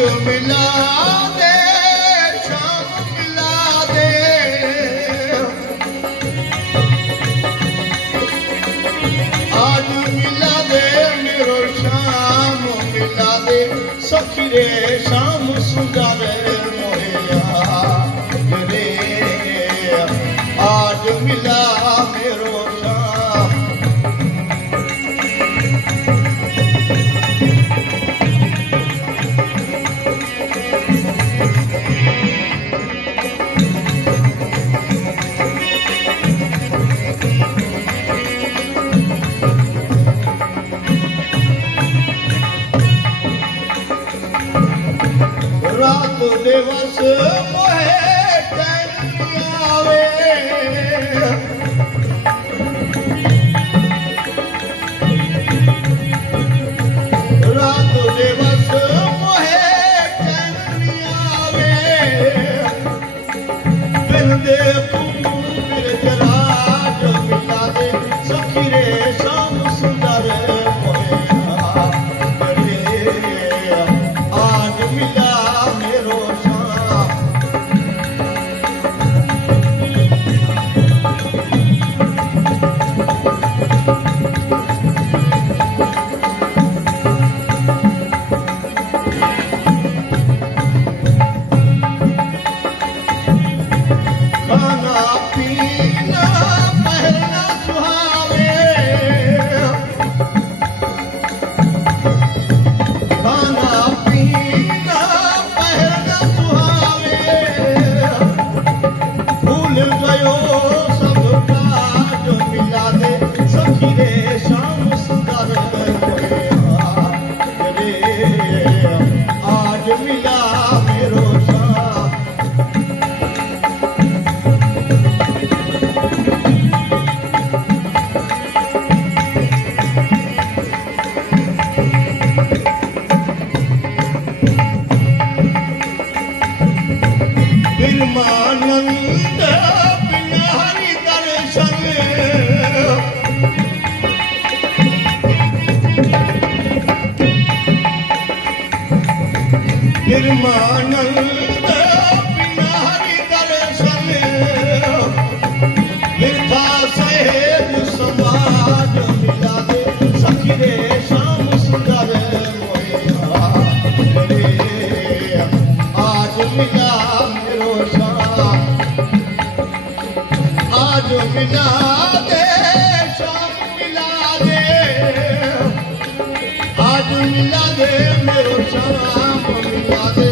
मिला दे, शाम मिला दे, आज मिला दे मेरो शाम मिला दे, सखी रे शाम सुधारे मोया रे, आज मिला मेरो शाम। रात दिवस मोहे चैन आवे, रात दिवस मोहे चैन आवे, बिन देखूं बिन जरा जो मिला दे, सखी रे शाम सुंदर मोया रे, आज मिला ब्रह्मानंद बिहारी दर्शन, ब्रह्मानंद बिहारी दर्शन, मिठा सहेज समाज मिला दे, सखी रे शाम सुंदर मोया रे, आज मिला मेरो शाम, आज मिला दे शाम मिला दे, आज मिला दे मेरो शाम मिला दे।